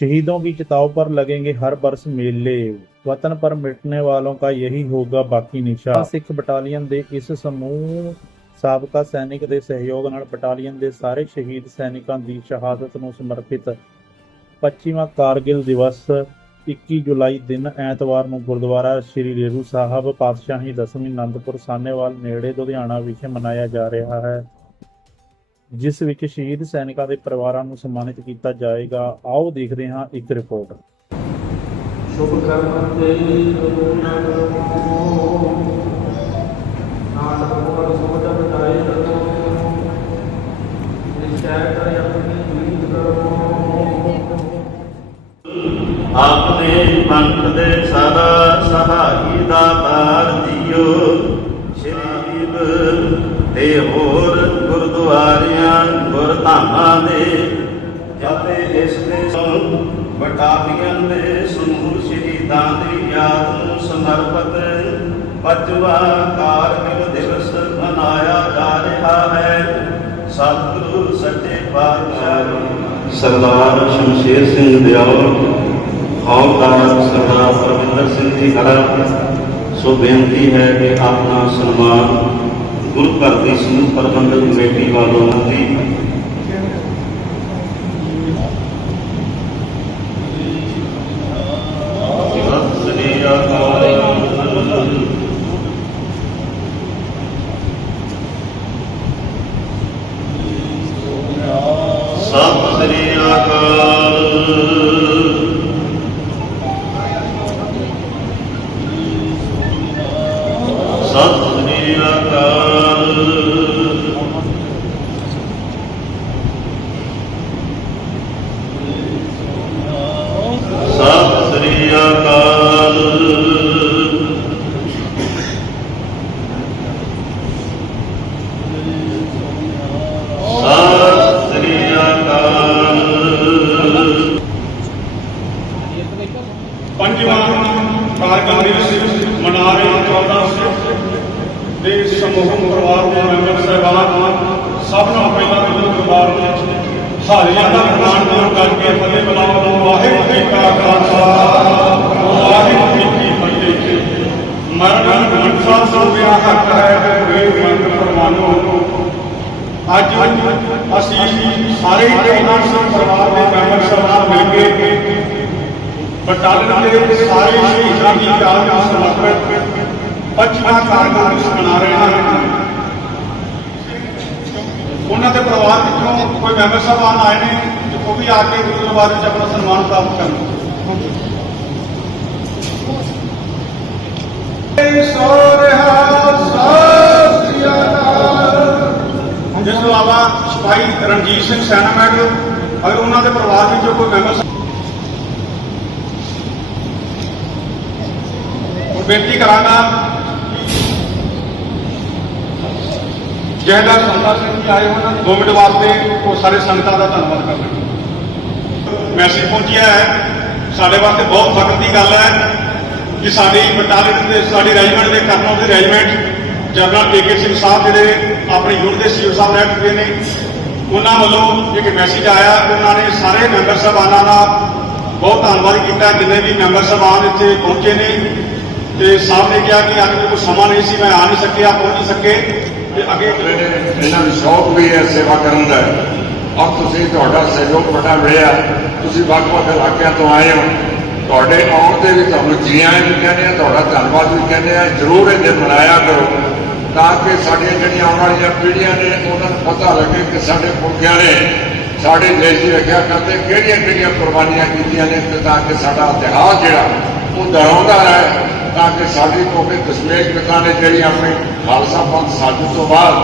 शहीदों की चिताओं पर लगेंगे हर वर्ष मेले वतन पर मिटने वालों का यही होगा बाकी निशा ਸਿੱਖ ਬਟਾਲੀਅਨ ਦੇ ਇਸ ਸਮੂਹ ਸਾਬਕਾ ਸੈਨਿਕ ਦੇ ਸਹਿਯੋਗ ਨਾਲ ਬਟਾਲੀਅਨ ਦੇ ਸਾਰੇ ਸ਼ਹੀਦ ਸੈਨਿਕਾਂ ਦੀ ਸ਼ਹਾਦਤ ਨੂੰ ਸਮਰਪਿਤ 25ਵਾਂ ਕਾਰਗਿਲ ਦਿਵਸ 21 ਜੁਲਾਈ ਦਿਨ ਐਤਵਾਰ ਨੂੰ ਗੁਰਦੁਆਰਾ ਸ੍ਰੀ ਰੇਰੂ ਸਾਹਿਬ ਪਾਤਸ਼ਾਹੀ ਦਸਵੀਂ ਆਨੰਦਪੁਰ ਸਾਹਨੇਵਾਲ ਨੇੜੇ ਲੁਧਿਆਣਾ ਵਿਖੇ ਮਨਾਇਆ ਜਾ ਰਿਹਾ ਹੈ ਜਿਸ ਵਿੱਚ ਸ਼ਹੀਦ ਸੈਨਿਕਾਂ ਦੇ ਪਰਿਵਾਰਾਂ ਨੂੰ ਸਨਮਾਨਿਤ ਕੀਤਾ ਜਾਏਗਾ। ਆਓ ਦੇਖਦੇ ਹਾਂ ਇੱਕ ਰਿਪੋਰਟ। ਸ਼ੁਭ ਕਰਮ ਤੇ ਕਰੁਣਾ ਕਰੋ ਨਾਨਕ ਪਰ ਸੋਚ ਬਟਾਏ ਕਰੋ ਨਿਸ਼ਚੈ ਕਰ ਆਪਣੀ ਜੀਤ ਕਰੋ। ਆਪਣੇ ਪੰਥ ਦੇ ਸਦਾ ਸਹਾਈ ਦਾਤਾਰ ਜੀਓ ਸ਼ਰੀਬ ਤੇ ਹੋਰ ਗੁਰਦੁਆਰਿਆਂ ਗੁਰਧਾਮਾਂ ਦੇ। ਜਾਤੇ ਇਸ ਦੇ ਸੋ ਬਟਾਲੀਆਂ ਦੇ ਸਮੂਹ ਸ਼ਹੀਦਾਂ ਦੀ ਯਾਦ ਨੂੰ ਸਮਰਪਿਤ। ਪੰਜਵਾਂ ਕਾਰਗਿਲ ਦਿਵਸ ਮਨਾਇਆ ਜਾ ਰਿਹਾ ਹੈ। ਸਤਿਗੁਰੂ ਸੱਚੇ ਪਾਤਸ਼ਾਹ ਸਰਦਾਰ ਸ਼ਮਸ਼ੇਰ ਸਿੰਘ ਦਿਓਲ ਹੌਲਦਾਰ ਸਰਦਾਰ ਪਰਵਿੰਦਰ ਸਿੰਘ ਜੀ ਖੜਾ ਸੋ ਬੇਨਤੀ ਹੈ ਕਿ ਆਪਣਾ ਸਨਮਾਨ ਗੁਰੂ ਘਰ ਦੀ ਸਮੂਹ ਪ੍ਰਬੰਧਕ ਕਮੇਟੀ ਵੱਲੋਂ ਦੀ ਸਤਿ ਸ੍ਰੀ ਅਕਾਲ ਸਤਿ ਸ੍ਰੀ ਅਕਾਲ ਸਤਿ ਸ੍ਰੀ ਅਕਾਲ ਸਤਿ ਸ੍ਰੀ ਅਕਾਲ ਸਤਿ ਸ੍ਰੀ ਅਕਾਲ ਪੰਜਵਾਂ ਕਾਰਗਿਲ ਦਿਵਸ ਮਨਾ ਰਹੇ 14 ਸਿੱਖ ਦੇ ਸਮੂਹ ਪਰਿਵਾਰ ਦੇ ਮੈਂਬਰ ਸਹਿਬਾਨ ਸਭ ਨੂੰ ਪਹਿਲਾਂ ਮੈਨੂੰ ਦਰਬਾਰ ਵਿੱਚ ਹਾਜ਼ਰੀਆਂ ਦਾ ਪ੍ਰਣਾਮ ਕਰਕੇ ਫਤਿਹ ਬੁਲਾਓ ਵਾਹਿਗੁਰੂ ਜੀ ਕਾ ਖਾਲਸਾ। ਵਾਹਿਗੁਰੂ ਜੀ ਕੀ ਫਤਿਹ। ਮਰਨ ਮਨਸਾ ਸੋਵਿਆ ਹੱਕ ਹੈ ਵੇ ਮੰਗ ਪਰਮਾਨੋ ਅੱਜ ਅਸੀਂ ਸਾਰੇ ਜਵਾਨ ਸਿੰਘ ਪਰਿਵਾਰ ਦੇ ਮੈਂਬਰ ਸਹਿਬਾਨ ਮਿਲ ਕੇ ਬਟਾਲੀਅਨ ਦੇ ਸਾਰੇ ਸ਼ਹੀਦਾਂ ਦੀ ਯਾਦ ਨੂੰ ਸਮਰਪਿਤ ਪੱਛਮਾ ਕਾਰਗਰ ਦਿਵਸ ਮਨਾ ਰਹੇ ਹਾਂ। ਉਹਨਾਂ ਦੇ ਪਰਿਵਾਰ ਵਿੱਚੋਂ ਕੋਈ ਮੈਂਬਰ ਸਾਹਿਬਾਨ ਆਏ ਨੇ ਉਹ ਵੀ ਆ ਕੇ ਗੁਰਦੁਆਰੇ ਵਿੱਚ ਆਪਣਾ ਸਨਮਾਨ ਪ੍ਰਾਪਤ ਕਰਨ। ਜਿਸ ਤੋਂ ਇਲਾਵਾ ਸਿਪਾਹੀ ਰਣਜੀਤ ਸਿੰਘ ਸੈਨਾ ਮੈਡਲ ਅਗਰ ਉਹਨਾਂ ਦੇ ਪਰਿਵਾਰ ਵਿੱਚੋਂ ਕੋਈ ਮੈਂਬਰ ਹੁਣ ਬੇਨਤੀ ਕਰਾਂਗਾ ਜਿਹੜਾ ਸੰਤਾ ਸਿੰਘ ਜੀ ਆਏ ਹੋਣ ਦੋ ਮਿੰਟ ਵਾਸਤੇ ਉਹ ਸਾਰੇ ਸੰਗਤਾਂ ਦਾ ਧੰਨਵਾਦ ਕਰਨਾ ਮੈਸੇਜ ਪਹੁੰਚਿਆ ਹੈ। ਸਾਡੇ ਵਾਸਤੇ ਬਹੁਤ ਫਖਰ ਦੀ ਗੱਲ ਹੈ ਕਿ ਸਾਡੀ ਬਟਾਲੀਅਨ ਦੇ, ਸਾਡੀ ਰੈਜੀਮੈਂਟ ਦੇ ਕਰਨਲ ਦੇ regiment general A K Singh ਸਾਹਿਬ ਜਿਹੜੇ ਆਪਣੇ ਯੂਨਿਟ ਦੇ ਸੀਓ ਸਾਹਿਬ ਰਹਿ ਚੁੱਕੇ ਨੇ, ਉਹਨਾਂ ਵੱਲੋਂ ਇੱਕ ਮੈਸੇਜ ਆਇਆ। ਉਹਨਾਂ ਨੇ ਸਾਰੇ ਮੈਂਬਰ ਸਾਹਿਬਾਨਾਂ ਦਾ ਬਹੁਤ ਧੰਨਵਾਦ ਕੀਤਾ। ਜਿੰਨੇ ਵੀ ਮੈਂਬਰ ਸਾਹਿਬਾਨ ਇੱਥੇ ਪਹੁੰਚੇ ਨੇ ਤੇ ਸਾਹਿਬ ਨੇ ਕਿਹਾ ਕਿ ਅੱਜ ਮੇਰੇ ਕੋਲ ਸਮਾਂ ਨਹੀਂ ਸੀ, ਮੈਂ ਆ ਨਹੀਂ ਸਕਿਆ, ਪਹੁੰਚ ਨਹੀਂ ਸਕੇ। ਤੇ ਅੱਗੇ ਇਹਨਾਂ ਨੂੰ ਸ਼ੌਕ ਵੀ ਹੈ ਸੇਵਾ ਕਰਨ ਦਾ। ਔਰ ਤੁਸੀਂ ਤੁਹਾਡਾ ਸਹਿਯੋਗ ਬੜਾ ਮਿਲਿਆ। ਤੁਸੀਂ ਵੱਖ-ਵੱਖ ਇਲਾਕਿਆਂ ਤੋਂ ਆਏ ਹੋ। ਤੁਹਾਡੇ ਆਉਣ ਤੇ ਵੀ ਤੁਹਾਨੂੰ ਜੀ ਆਇਆਂ ਵੀ ਕਹਿੰਦੇ ਆ, ਤੁਹਾਡਾ ਧੰਨਵਾਦ ਵੀ ਕਹਿੰਦੇ ਆ। ਜਰੂਰ ਇਹ ਦਿਨ ਮਨਾਇਆ ਕਰੋ, ਤਾਂ ਕਿ ਸਾਡੀਆਂ ਜਿਹੜੀਆਂ ਆਉਣ ਵਾਲੀਆਂ ਪੀੜ੍ਹੀਆਂ ਨੇ, ਉਹਨਾਂ ਨੂੰ ਪਤਾ ਲੱਗੇ ਕਿ ਸਾਡੇ ਪੁਰਖਿਆਂ ਨੇ, ਸਾਡੇ ਦੇਸ਼ ਦੀ ਰੱਖਿਆ ਕਰਦੇ ਕਿਹੜੀਆਂ ਕਿਹੜੀਆਂ ਕੁਰਬਾਨੀਆਂ ਕੀਤੀਆਂ ਨੇ ਤਾਂ ਕਿ ਸਾਡਾ ਇਤਿਹਾਸ ਜਿਹੜਾ, ਉਹ ਦੁਹਰਾਉਂਦਾ ਰਹੇ। ਤਾਂ ਕਿ ਸਾਡੀ ਕੋਕੇ ਦਸ਼ਮੇਸ਼ ਪਿਤਾ ਨੇ ਜਿਹੜੀ ਆਪਣੀ ਖਾਲਸਾ ਪੰਥ ਸਾਜੂ ਤੋਂ ਬਾਅਦ,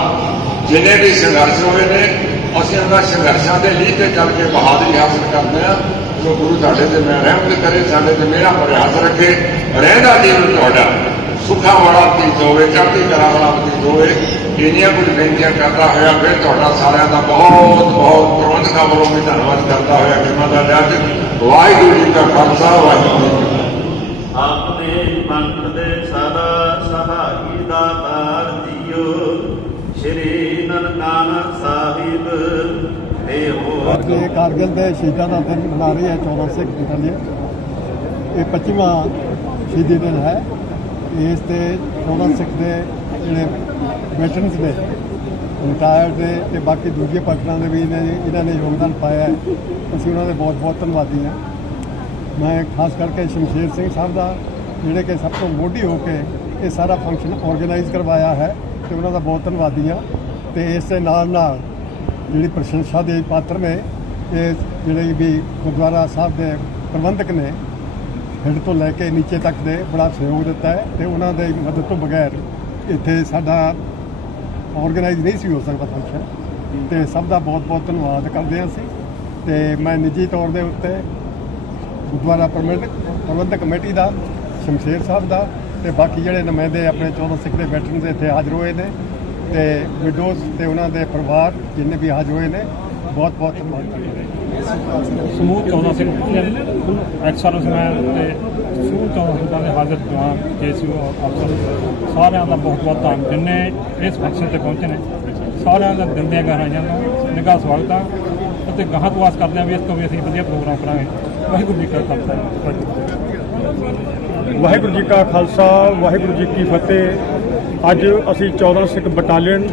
ਜਿਨੇ ਵੀ ਸੰਘਰਸ਼ ਹੋਏ ਨੇ, ਅਸੀਂ ਉਹਨਾਂ ਸੰਘਰਸ਼ਾਂ ਦੇ ਲੀਹ ਤੇ ਚੱਲ ਕੇ ਬਹਾਦਰੀ ਹਾਸਲ ਕਰਦੇ ਹਾਂ। ਜੋ ਗੁਰੂ ਸਾਡੇ ਤੇ ਮੈਂ ਰਹਿਮਤ ਕਰੇ, ਸਾਡੇ ਤੇ ਮੇਰਾ ਪ੍ਰਯਾਸ ਰੱਖੇ। ਰਹਿੰਦਾ ਜੀਵਨ ਤੁਹਾਡਾ? ਸੁੱਖਾਂ ਵਾਲਾ ਬਤੀਤ ਹੋਵੇ ਚੜ੍ਹਦੀ ਕਲਾ ਵਾਲਾ ਬਤੀਤ ਹੋਵੇ ਇੰਨੀਆਂ ਕੁਝ ਬੇਨਤੀਆਂ ਕਰਦਾ ਹੋਇਆ, ਫਿਰ ਤੁਹਾਡਾ ਸਾਰਿਆਂ ਦਾ ਬਹੁਤ ਬਹੁਤ ਪ੍ਰਬੰਧਕਾਂ ਵੱਲੋਂ ਵੀ ਧੰਨਵਾਦ ਕਰਦਾ ਹੋਇਆ ਕਿ ਦਾ ਲਿਆਜ ਵਾਹਿਗੁਰੂ ਜੀ ਕਾ ਖਾਲਸਾ, ਵਾਹਿਗੁਰੂ ਜੀ ਪੰਥ ਦੇ ਸਦਾ ਸਹਾਈ ਦਾਤਾਰ ਜੀਓ। ਸ਼੍ਰੀ ਨਨਕਾਣਾ ਸਾਹਿਬ, ਤੇ ਹੋ ਇਹ ਕਾਰਗਿਲ ਦੇ ਸ਼ਹੀਦਾਂ ਦਾ ਦਿਨ ਮਨਾ ਰਹੀ ਹੈ 14 ਸਿੱਖ ਬਟਾਲੀਅਨ ਇਹ 25ਵਾਂ ਸ਼ਹੀਦੀ ਦਿਨ ਹੈ। ਇਸ ਤੇ 14 ਸਿੱਖ ਦੇ ਜਿਹੜੇ ਵੈਟਰਨਸ ਨੇ ਰਿਟਾਇਰਡ ਦੇ ਤੇ ਬਾਕੀ ਦੂਜੇ ਪਾਰਟਨਰਾਂ ਦੇ ਵੀ ਇਹਨਾਂ ਨੇ ਇਹਨਾਂ ਨੇ ਯੋਗਦਾਨ ਪਾਇਆ ਹੈ। ਅਸੀਂ ਉਹਨਾਂ ਦੇ ਬਹੁਤ ਬਹੁਤ ਧੰਨਵਾਦੀ ਹਾਂ। ਮੈਂ ਖਾਸ ਕਰਕੇ ਸ਼ਮਸ਼ੇਰ ਸਿੰਘ ਸਾਹਿਬ ਦਾ, ਜਿਹੜੇ ਕਿ ਸਭ ਤੋਂ ਮੋਢੀ ਹੋ ਕੇ ਇਹ ਸਾਰਾ ਫੰਕਸ਼ਨ ਆਰਗੇਨਾਈਜ਼ ਕਰਵਾਇਆ ਹੈ ਤੇ ਉਹਨਾਂ ਦਾ ਬਹੁਤ ਧੰਨਵਾਦੀ ਹਾਂ। ਤੇ ਇਸ ਦੇ ਨਾਲ ਨਾਲ ਜਿਹੜੀ ਪ੍ਰਸ਼ੰਸਾ ਦੇ ਪਾਤਰ ਨੇ, ਇਹ ਜਿਹੜੇ ਵੀ ਗੁਰਦੁਆਰਾ ਸਾਹਿਬ ਦੇ ਪ੍ਰਬੰਧਕ ਨੇ ਹੈਡ ਤੋਂ ਲੈ ਕੇ ਨੀਚੇ ਤੱਕ ਦੇ ਬੜਾ ਸਹਿਯੋਗ ਦਿੱਤਾ ਹੈ ਤੇ ਉਹਨਾਂ ਦੇ ਮਦਦ ਤੋਂ ਬਗੈਰ ਇੱਥੇ ਸਾਡਾ ਆਰਗੇਨਾਈਜ਼ ਨਹੀਂ ਸੀ ਹੋ ਸਕਦਾ ਫੰਕਸ਼ਨ ਤੇ ਸਭ ਦਾ ਬਹੁਤ ਬਹੁਤ ਧੰਨਵਾਦ ਕਰਦੇ ਹਾਂ ਅਸੀਂ। ਤੇ ਮੈਂ ਨਿੱਜੀ ਤੌਰ ਦੇ ਉੱਤੇ ਗੁਰਦੁਆਰਾ ਪ੍ਰਬੰਧਕ ਪ੍ਰਬੰਧਕ ਕਮੇਟੀ ਦਾ, ਸ਼ਮਸ਼ੇਰ ਸਾਹਿਬ ਦਾ ਤੇ ਬਾਕੀ ਜਿਹੜੇ ਨੁਮਾਇੰਦੇ ਆਪਣੇ 14 ਸਿੱਖ ਦੇ ਵੈਟਰਨਸ ਇੱਥੇ ਹਾਜ਼ਰ ਹੋਏ ਨੇ ਤੇ ਵਿਡੋਜ਼ ਤੇ ਉਹਨਾਂ ਦੇ ਪਰਿਵਾਰ ਜਿੰਨੇ ਵੀ ਹਾਜ਼ਰ ਹੋਏ ਨੇ, ਬਹੁਤ ਬਹੁਤ ਧੰਨਵਾਦ ਕਰਦੇ ਸਮੂਹ 14 ਸਿੰਘ ਐਕਸਰ ਸਰਵਿਸਮੈਨ ਤੇ ਸਮੂਹ 14 ਸਿੰਘਾਂ ਦੇ ਹਾਜ਼ਰ ਜਵਾਨ ਜੇਸੀਓ ਅਫਸਰ ਸਾਰਿਆਂ ਦਾ ਬਹੁਤ ਬਹੁਤ ਧੰਨ ਜਿੰਨੇ ਇਸ ਫੰਕਸ਼ਨ ਤੇ ਪਹੁੰਚੇ ਨੇ, ਸਾਰਿਆਂ ਦਾ ਦਿਲ ਦੀਆਂ ਗਹਿਰਾਈਆਂ ਤੋਂ ਨਿੱਘਾ ਸਵਾਗਤ ਆ। ਅਤੇ ਗਾਹਾਂ ਤੋਂ ਆਸ ਕਰਦੇ ਹਾਂ ਵੀ ਇਸ ਤੋਂ ਵੀ ਅਸੀਂ ਵਧੀਆ ਪ੍ਰੋਗਰਾਮ ਕਰਾਂਗੇ। ਵਾਹਿਗੁਰੂ ਜੀ ਕਾ ਖਾਲਸਾ, ਵਾਹਿਗੁਰੂ ਜੀ ਕਾ ਖਾਲਸਾ, ਵਾਹਿਗੁਰੂ ਜੀ ਕੀ ਫਤਿਹ। ਅੱਜ ਅਸੀਂ 14 ਸਿੱਖ ਬਟਾਲੀਅਨ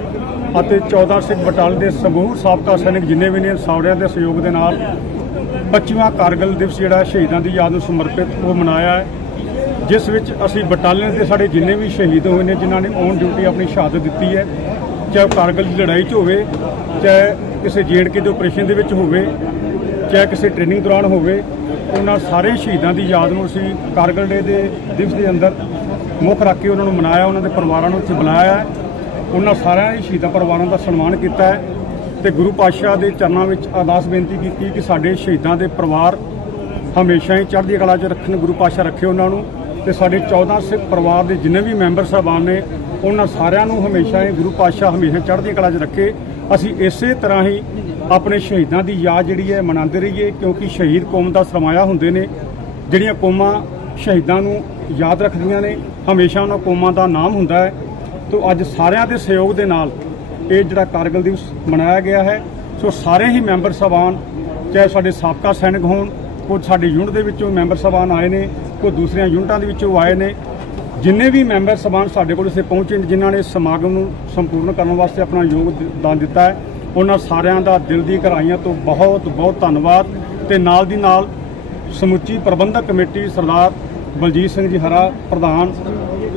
ਅਤੇ 14 ਸਿੱਖ ਬਟਾਲੀਅਨ ਦੇ ਸਮੂਹ, ਸਾਬਕਾ ਸੈਨਿਕ ਜਿੰਨੇ ਵੀ ਨੇ ਸਾਵੜਿਆਂ ਦੇ ਸਹਿਯੋਗ ਦੇ ਨਾਲ 25ਵਾਂ ਕਾਰਗਿਲ ਦਿਵਸ ਜਿਹੜਾ ਸ਼ਹੀਦਾਂ ਦੀ ਯਾਦ ਨੂੰ ਸਮਰਪਿਤ ਉਹ ਮਨਾਇਆ ਹੈ, ਜਿਸ ਵਿੱਚ ਅਸੀਂ ਬਟਾਲੀਅਨ ਦੇ ਸਾਡੇ ਜਿੰਨੇ ਵੀ ਸ਼ਹੀਦ ਹੋਏ ਨੇ, ਜਿਨ੍ਹਾਂ ਨੇ ਔਨ ਡਿਊਟੀ ਆਪਣੀ ਸ਼ਹਾਦਤ ਦਿੱਤੀ ਹੈ, ਚਾਹੇ ਉਹ ਕਾਰਗਿਲ ਦੀ ਲੜਾਈ 'ਚ ਹੋਵੇ, ਚਾਹੇ ਕਿਸੇ ਜੇਐਨਕੇ ਦੇ ਆਪਰੇਸ਼ਨ ਦੇ ਵਿੱਚ ਹੋਵੇ, ਚਾਹੇ ਕਿਸੇ ਟ੍ਰੇਨਿੰਗ ਦੌਰਾਨ ਹੋਵੇ ਉਹਨਾਂ ਸਾਰੇ ਸ਼ਹੀਦਾਂ ਦੀ ਯਾਦ ਨੂੰ ਅਸੀਂ ਕਾਰਗਿਲ ਡੇ ਦੇ ਦਿਵਸ ਦੇ ਅੰਦਰ ਮੁੱਖ ਰੱਖ ਕੇ ਉਹਨਾਂ ਨੂੰ ਮਨਾਇਆ, ਉਹਨਾਂ ਦੇ ਪਰਿਵਾਰਾਂ ਨੂੰ ਇੱਥੇ ਬੁਲਾਇਆ ਹੈ। ਉਹਨਾਂ ਸਾਰਿਆਂ ਦੇ ਸ਼ਹੀਦਾਂ ਪਰਿਵਾਰਾਂ ਦਾ ਸਨਮਾਨ ਕੀਤਾ ਹੈ ਤੇ ਗੁਰੂ ਪਾਤਸ਼ਾਹ ਦੇ ਚਰਨਾਂ ਵਿੱਚ ਅਰਦਾਸ ਬੇਨਤੀ ਕੀਤੀ ਕਿ ਸਾਡੇ ਸ਼ਹੀਦਾਂ ਦੇ ਪਰਿਵਾਰ ਹਮੇਸ਼ਾ ਹੀ ਚੜ੍ਹਦੀ ਕਲਾ 'ਚ ਰੱਖਣ, ਗੁਰੂ ਪਾਤਸ਼ਾਹ ਰੱਖੇ ਉਹਨਾਂ ਨੂੰ ਤੇ ਸਾਡੇ 14 ਸਿੱਖ ਪਰਿਵਾਰ ਦੇ ਜਿੰਨੇ ਵੀ ਮੈਂਬਰ ਸਾਹਿਬਾਨ ਨੇ, ਉਹਨਾਂ ਸਾਰਿਆਂ ਨੂੰ ਹਮੇਸ਼ਾ ਹੀ ਗੁਰੂ ਪਾਤਸ਼ਾਹ ਹਮੇਸ਼ਾ ਚੜ੍ਹਦੀ ਕਲਾ 'ਚ ਰੱਖੇ। ਅਸੀਂ ਇਸੇ ਤਰ੍ਹਾਂ ਹੀ ਆਪਣੇ ਸ਼ਹੀਦਾਂ ਦੀ ਯਾਦ ਜਿਹੜੀ ਹੈ ਮਨਾਉਂਦੇ ਰਹੀਏ, ਕਿਉਂਕਿ ਸ਼ਹੀਦ ਕੌਮ ਦਾ ਸਰਮਾਇਆ ਹੁੰਦੇ ਨੇ, ਜਿਹੜੀਆਂ ਕੌਮਾਂ ਸ਼ਹੀਦਾਂ ਨੂੰ ਯਾਦ ਰੱਖਦੀਆਂ ਨੇ, ਹਮੇਸ਼ਾ ਉਹਨਾਂ ਕੌਮਾਂ ਦਾ ਨਾਮ ਹੁੰਦਾ ਹੈ। ਤੋਂ ਅੱਜ ਸਾਰਿਆਂ ਦੇ ਸਹਿਯੋਗ ਦੇ ਨਾਲ ਇਹ ਜਿਹੜਾ ਕਾਰਗਿਲ ਦਿਵਸ ਮਨਾਇਆ ਗਿਆ ਹੈ, ਸੋ ਸਾਰੇ ਹੀ ਮੈਂਬਰ ਸਭਾਨ, ਚਾਹੇ ਸਾਡੇ ਸਾਬਕਾ ਸੈਨਿਕ ਹੋਣ, ਕੁਝ ਸਾਡੇ ਯੂਨਿਟ ਦੇ ਵਿੱਚੋਂ ਮੈਂਬਰ ਸਭਾਨ ਆਏ ਨੇ ਕੋਈ ਦੂਸਰੀਆਂ ਯੂਨਿਟਾਂ ਦੇ ਵਿੱਚੋਂ ਆਏ ਨੇ ਜਿੰਨੇ ਵੀ ਮੈਂਬਰ ਸਭਾਨ ਸਾਡੇ ਕੋਲ ਇੱਥੇ ਪਹੁੰਚੇ ਨੇ, ਜਿਨ੍ਹਾਂ ਨੇ ਸਮਾਗਮ ਨੂੰ ਸੰਪੂਰਨ ਕਰਨ ਵਾਸਤੇ ਆਪਣਾ ਯੋਗਦਾਨ ਦਿੱਤਾ ਹੈ, ਉਹਨਾਂ ਸਾਰਿਆਂ ਦਾ ਦਿਲ ਦੀ ਘਰਾਈਆਂ ਤੋਂ ਬਹੁਤ ਬਹੁਤ ਧੰਨਵਾਦ ਤੇ ਨਾਲ ਦੀ ਨਾਲ ਸਮੁੱਚੀ ਪ੍ਰਬੰਧਕ ਕਮੇਟੀ ਸਰਦਾਰ ਬਲਜੀਤ ਸਿੰਘ ਜੀ ਹਰਾ, ਪ੍ਰਧਾਨ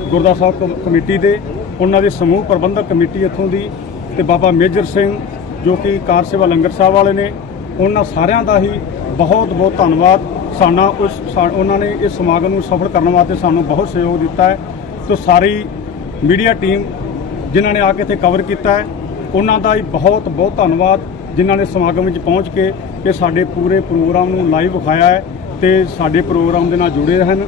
ਗੁਰਦੁਆਰਾ ਸਾਹਿਬ ਕਮ- ਕਮੇਟੀ ਦੇ, ਉਹਨਾਂ ਦੇ ਸਮੂਹ ਪ੍ਰਬੰਧਕ ਕਮੇਟੀ ਇੱਥੋਂ ਦੀ ਤੇ ਬਾਬਾ ਮੇਜਰ ਸਿੰਘ ਜੋ ਕਿ ਕਾਰ ਸੇਵਾ ਲੰਗਰ ਸਾਹਿਬ ਵਾਲੇ ਨੇ, ਉਹਨਾਂ ਸਾਰਿਆਂ ਦਾ ਹੀ ਬਹੁਤ ਬਹੁਤ ਧੰਨਵਾਦ। ਸਾਡਾ ਉਸ ਸਾ- ਉਹਨਾਂ ਨੇ ਇਸ ਸਮਾਗਮ ਨੂੰ ਸਫਲ ਕਰਨ ਵਾਸਤੇ ਸਾਨੂੰ ਬਹੁਤ ਸਹਿਯੋਗ ਦਿੱਤਾ ਹੈ ਤੋਂ ਸਾਰੀ ਮੀਡੀਆ ਟੀਮ ਜਿਨ੍ਹਾਂ ਨੇ ਆ ਕੇ ਇੱਥੇ ਕਵਰ ਕੀਤਾ ਹੈ, ਉਹਨਾਂ ਦਾ ਹੀ ਬਹੁਤ ਬਹੁਤ ਧੰਨਵਾਦ ਜਿਨ੍ਹਾਂ ਨੇ ਸਮਾਗਮ ਵਿੱਚ ਪਹੁੰਚ ਕੇ ਇਹ ਸਾਡੇ ਪੂਰੇ ਪ੍ਰੋਗਰਾਮ ਨੂੰ ਲਾਈਵ ਵਿਖਾਇਆ ਹੈ ਤੇ ਸਾਡੇ ਪ੍ਰੋਗਰਾਮ ਦੇ ਨਾਲ ਜੁੜੇ ਰਹਿਣ।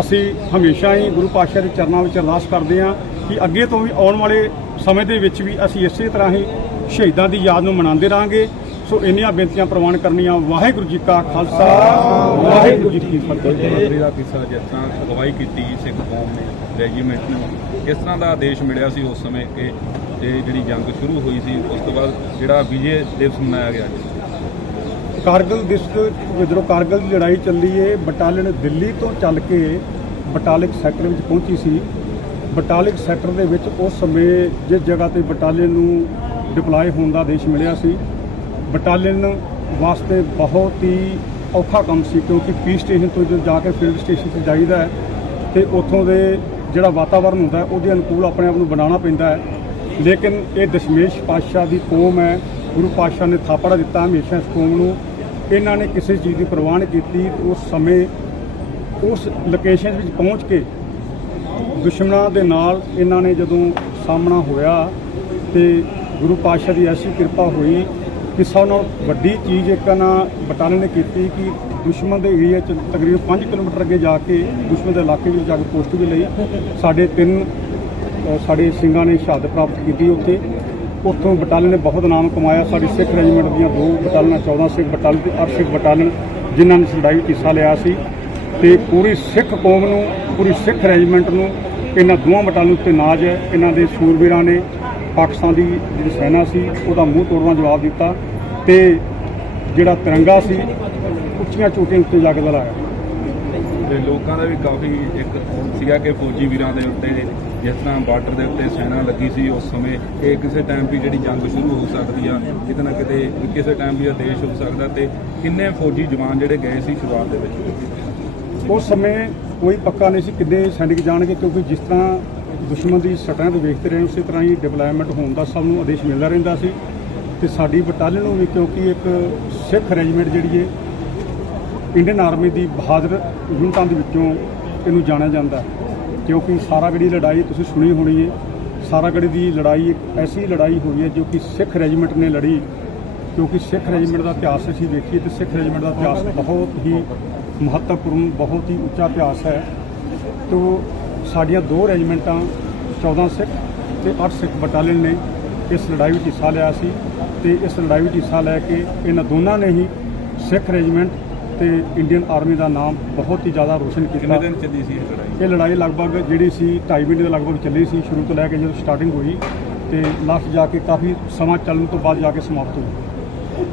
ਅਸੀਂ ਹਮੇਸ਼ਾ ਹੀ ਗੁਰੂ ਪਾਤਸ਼ਾਹ ਦੇ ਚਰਨਾਂ ਵਿੱਚ ਅਰਦਾਸ ਕਰਦੇ ਹਾਂ ਕਿ ਅੱਗੇ ਤੋਂ ਵੀ ਆਉਣ ਵਾਲੇ ਸਮੇਂ ਦੇ ਵਿੱਚ ਵੀ ਅਸੀਂ ਇਸੇ ਤਰ੍ਹਾਂ ਹੀ ਸ਼ਹੀਦਾਂ ਦੀ ਯਾਦ ਨੂੰ ਮਨਾਉਂਦੇ ਰਹਾਂਗੇ। ਸੋ ਇੰਨੀਆਂ ਬੇਨਤੀਆਂ ਪ੍ਰਵਾਨ ਕਰਨੀਆਂ। ਵਾਹਿਗੁਰੂ ਜੀ ਕਾ ਖਾਲਸਾ। ਵਾਹਿਗੁਰੂ ਜੀ ਕੀ ਫਤਿਹ। ਮੰਤਰੀ ਦਾ ਕਿਸਾ ਜਿਸ ਤਰ੍ਹਾਂ ਅਗਵਾਈ ਕੀਤੀ ਸਿੱਖ ਕੌਮ ਨੇ ਰੈਜੀਮੈਂਟ ਨੂੰ ਕਿਸ ਤਰ੍ਹਾਂ ਦਾ ਆਦੇਸ਼ ਮਿਲਿਆ ਸੀ ਉਸ ਸਮੇਂ ਕਿ ਇਹ ਜਿਹੜੀ ਜੰਗ ਸ਼ੁਰੂ ਹੋਈ ਸੀ ਉਸ ਤੋਂ ਬਾਅਦ ਜਿਹੜਾ ਵਿਜੇ ਦਿਵਸ ਮਨਾਇਆ ਗਿਆ ਕਾਰਗਿਲ ਦਿਵਸ ਜਦੋਂ ਕਾਰਗਿਲ ਦੀ ਲੜਾਈ ਚੱਲੀ ਏ। ਬਟਾਲੀਅਨ ਦਿੱਲੀ ਤੋਂ ਚੱਲ ਕੇ ਬਟਾਲਿਕ ਸੈਕਟਰ ਵਿੱਚ ਪਹੁੰਚੀ ਸੀ। ਬਟਾਲਿਕ ਸੈਕਟਰ ਦੇ ਵਿੱਚ ਉਸ ਸਮੇਂ ਜਿਸ ਜਗ੍ਹਾ ਤੇ ਬਟਾਲੀਅਨ ਨੂੰ ਡਿਪਲਾਈ ਹੋਣ ਦਾ ਆਦੇਸ਼ ਮਿਲਿਆ ਸੀ ਬਟਾਲੀਅਨ ਵਾਸਤੇ ਬਹੁਤ ਹੀ ਔਖਾ ਕੰਮ ਸੀ ਕਿਉਂਕਿ ਪੀ ਸਟੇਸ਼ਨ ਤੋਂ ਜਦੋਂ ਜਾ ਕੇ ਫੀਲਡ ਸਟੇਸ਼ਨ ਤੇ ਜਾਈਦਾ ਹੈ ਤੇ ਉੱਥੋਂ ਦੇ ਜਿਹੜਾ ਵਾਤਾਵਰਣ ਹੁੰਦਾ ਉਹਦੇ ਅਨੁਕੂਲ ਆਪਣੇ ਆਪ ਨੂੰ ਬਣਾਉਣਾ ਪੈਂਦਾ ਹੈ। ਲੇਕਿਨ ਇਹ ਦਸ਼ਮੇਸ਼ ਪਾਤਸ਼ਾਹ ਦੀ ਕੌਮ ਹੈ, ਗੁਰੂ ਪਾਤਸ਼ਾਹ ਨੇ ਥਾਪੜਾ ਦਿੱਤਾ ਹਮੇਸ਼ਾ ਇਸ ਕੌਮ ਨੂੰ। ਇਹਨਾਂ ਨੇ ਕਿਸੇ ਚੀਜ਼ ਦੀ ਪਰਵਾਹ ਨਹੀਂ ਕੀਤੀ। ਉਸ ਸਮੇਂ ਉਸ ਲੋਕੇਸ਼ਨ ਵਿੱਚ ਪਹੁੰਚ ਕੇ ਦੁਸ਼ਮਣਾਂ ਦੇ ਨਾਲ ਇਹਨਾਂ ਨੇ ਜਦੋਂ ਸਾਹਮਣਾ ਹੋਇਆ ਤੇ ਗੁਰੂ ਪਾਤਸ਼ਾਹ ਦੀ ਐਸੀ ਕਿਰਪਾ ਹੋਈ ਕਿ ਸਭ ਨਾਲ ਵੱਡੀ ਚੀਜ਼ ਇੱਕ ਨਾ ਬਟਾਲੀਅਨ ਨੇ ਕੀਤੀ ਕਿ ਦੁਸ਼ਮਣ ਦੇ ਏਰੀਆ ਚ ਤਕਰੀਬਨ 5 ਕਿਲੋਮੀਟਰ ਅੱਗੇ ਜਾ ਕੇ ਦੁਸ਼ਮਣ ਦੇ ਇਲਾਕੇ ਵਿੱਚ ਜਾ ਕੇ ਪੋਸਟ ਵੀ ਲਈ। ਸਾਡੇ ਤਿੰਨ ਸਾਡੇ ਸਿੰਘਾਂ ਨੇ ਸ਼ਹਾਦਤ ਪ੍ਰਾਪਤ ਕੀਤੀ ਉੱਥੇ। ਉੱਥੋਂ ਬਟਾਲੀਅਨ ਨੇ ਬਹੁਤ ਨਾਮ ਕਮਾਇਆ। ਸਾਡੀ ਸਿੱਖ ਰੈਜੀਮੈਂਟ ਦੀਆਂ ਦੋ ਬਟਾਲੀਅਨਾਂ 14 ਸਿੱਖ ਬਟਾਲੀਅਨ ਤੇ 8 ਸਿੱਖ ਬਟਾਲੀਅਨ ਜਿਨ੍ਹਾਂ ਨੇ ਇਸ ਲੜਾਈ ਵਿੱਚ ਹਿੱਸਾ ਲਿਆ ਸੀ। ਤੇ ਪੂਰੀ ਸਿੱਖ ਕੌਮ ਨੂੰ, ਪੂਰੀ ਸਿੱਖ ਰੈਜੀਮੈਂਟ ਨੂੰ ਇਹਨਾਂ ਦੋਵਾਂ ਬਟਾਲੀਅਨ ਉੱਤੇ ਨਾਜ਼ ਹੈ। ਇਹਨਾਂ ਦੇ ਸੂਰਬੀਰਾਂ ਨੇ ਪਾਕਿਸਤਾਨ ਦੀ ਜਿਹੜੀ ਸੈਨਾ ਸੀ ਉਹਦਾ ਮੂੰਹ ਤੋੜਨਾ ਜਵਾਬ ਦਿੱਤਾ ਤੇ ਜਿਹੜਾ ਤਿਰੰਗਾ ਸੀ ਉੱਚੀਆਂ ਚੋਟੀਆਂ ਉੱਤੇ ਜਾ ਕੇ ਲਹਿਰਾਇਆ ਤੇ ਲੋਕਾਂ ਦਾ ਵੀ ਕਾਫੀ ਇੱਕ ਸੀਗਾ ਕਿ ਫੌਜੀ ਵੀਰਾਂ ਦੇ ਉੱਤੇ ਜਿਸ ਤਰ੍ਹਾਂ ਬਾਰਡਰ ਦੇ ਉੱਤੇ ਸੈਨਾ ਲੱਗੀ ਸੀ ਉਸ ਸਮੇਂ ਕਿ ਕਿਸੇ ਟਾਈਮ ਵੀ ਜਿਹੜੀ ਜੰਗ ਸ਼ੁਰੂ ਹੋ ਸਕਦੀ ਆ ਕਿਤੇ ਨਾ ਕਿਤੇ ਕਿਸੇ ਟਾਈਮ ਵੀ ਆਦੇਸ਼ ਹੋ ਸਕਦਾ ਤੇ ਕਿੰਨੇ ਫੌਜੀ ਜਵਾਨ ਜਿਹੜੇ ਗਏ ਸੀ ਸ਼ੁਰੂਆਤ ਦੇ ਵਿੱਚ? ਉਸ ਸਮੇਂ ਕੋਈ ਪੱਕਾ ਨਹੀਂ ਸੀ ਕਿੰਨੇ ਸੈਨਿਕ ਜਾਣਗੇ ਕਿਉਂਕਿ ਜਿਸ ਤਰ੍ਹਾਂ ਦੁਸ਼ਮਣ ਦੀ ਸਟਰੈਂਥ ਵੇਖਦੇ ਰਹੇ, ਉਸੇ ਤਰ੍ਹਾਂ ਹੀ ਡਿਪਲੋਇਮੈਂਟ ਹੋਣ ਦਾ ਸਭ ਨੂੰ ਆਦੇਸ਼ ਮਿਲਦਾ ਰਹਿੰਦਾ ਸੀ। ਤੇ ਸਾਡੀ ਬਟਾਲੀਅਨ ਨੂੰ ਵੀ, ਕਿਉਂਕਿ ਇੱਕ ਸਿੱਖ ਰੈਜੀਮੈਂਟ ਜਿਹੜੀ ਹੈ ਇੰਡੀਅਨ ਆਰਮੀ ਦੀ ਬਹਾਦਰ ਯੂਨਿਟਾਂ ਦੇ ਵਿੱਚੋਂ ਇਹਨੂੰ ਜਾਣਿਆ ਜਾਂਦਾ। ਹੈ। ਕਿਉਂਕਿ ਸਾਰਾਗੜੀ ਲੜਾਈ ਤੁਸੀਂ ਸੁਣੀ ਹੋਣੀ ਹੈ ਸਾਰਾਗੜੀ ਦੀ ਲੜਾਈ ਇੱਕ ਐਸੀ ਲੜਾਈ ਹੋਈ ਹੈ ਜੋ ਕਿ ਸਿੱਖ ਰੈਜੀਮੈਂਟ ਨੇ ਲੜੀ। ਕਿਉਂਕਿ ਸਿੱਖ ਰੈਜੀਮੈਂਟ ਦਾ ਇਤਿਹਾਸ ਅਸੀਂ ਦੇਖੀਏ ਤੇ ਸਿੱਖ ਰੈਜੀਮੈਂਟ ਦਾ ਇਤਿਹਾਸ ਬਹੁਤ ਹੀ ਮਹੱਤਵਪੂਰਨ, ਬਹੁਤ ਹੀ ਉੱਚਾ ਇਤਿਹਾਸ ਹੈ। ਤੋ ਸਾਡੀਆਂ ਦੋ ਰੈਜੀਮੈਂਟਾਂ 14 ਸਿੱਖ ਤੇ 8 ਸਿੱਖ ਬਟਾਲੀਅਨ ਨੇ ਇਸ ਲੜਾਈ ਵਿੱਚ ਹਿੱਸਾ ਲਿਆ ਸੀ ਤੇ ਇਸ ਲੜਾਈ ਵਿੱਚ ਹਿੱਸਾ ਲੈ ਕੇ ਇਹਨਾਂ ਦੋਨਾਂ ਨੇ ਹੀ ਸਿੱਖ ਰੈਜੀਮੈਂਟ ਤੇ ਇੰਡੀਅਨ ਆਰਮੀ ਦਾ ਨਾਮ ਬਹੁਤ ਹੀ ਜ਼ਿਆਦਾ ਰੋਸ਼ਨ ਕਿੰਨੇ ਕੀਤਾ ਦਿਨ ਚੱਲੀ ਸੀ ਇਹ ਲੜਾਈ? ਇਹ ਲੜਾਈ ਲਗਭਗ ਜਿਹੜੀ ਸੀ 2.5 ਮਹੀਨੇ ਦੇ ਲਗਭਗ ਚੱਲੀ ਸੀ ਸ਼ੁਰੂ ਤੋਂ ਲੈ ਕੇ ਜਦੋਂ ਸਟਾਰਟਿੰਗ ਹੋਈ ਤੇ ਲਾਸਟ ਜਾ ਕੇ ਕਾਫੀ ਸਮਾਂ ਚੱਲਣ ਤੋਂ ਬਾਅਦ ਜਾ ਕੇ ਸਮਾਪਤ ਹੋਈ।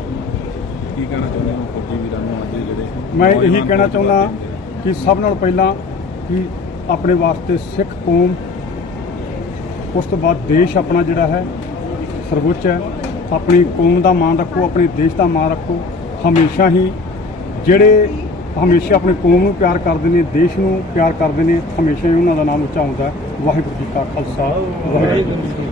ਕੀ ਕਹਿਣਾ ਚਾਹੁੰਦੇ ਹੋ ਫੌਜੀ ਵੀਰਾਂ ਨੂੰ ਅੱਜ ਜਿਹੜੇ ਮੈਂ ਇਹੀ ਕਹਿਣਾ ਚਾਹੁੰਦਾ? ਕਿ ਸਭ ਨਾਲ ਪਹਿਲਾਂ ਕਿ ਆਪਣੇ ਵਾਸਤੇ ਸਿੱਖ ਕੌਮ, ਉਸ ਤੋਂ ਬਾਅਦ ਦੇਸ਼ ਆਪਣਾ ਜਿਹੜਾ ਹੈ, ਸਰਵਉੱਚ ਹੈ। ਆਪਣੀ ਕੌਮ ਦਾ ਮਾਣ ਰੱਖੋ, ਆਪਣੇ ਦੇਸ਼ ਦਾ ਮਾਣ ਰੱਖੋ। ਹਮੇਸ਼ਾ ਹੀ ਜਿਹੜੇ ਹਮੇਸ਼ਾ ਆਪਣੀ ਕੌਮ ਨੂੰ ਪਿਆਰ ਕਰਦੇ ਨੇ, ਦੇਸ਼ ਨੂੰ ਪਿਆਰ ਕਰਦੇ ਨੇ, ਹਮੇਸ਼ਾ ਹੀ ਉਹਨਾਂ ਦਾ ਨਾਮ ਉੱਚਾ ਹੁੰਦਾ ਵਾਹਿਗੁਰੂ ਜੀ ਕਾ ਖਾਲਸਾ, ਵਾਹਿਗੁਰੂ ਜੀ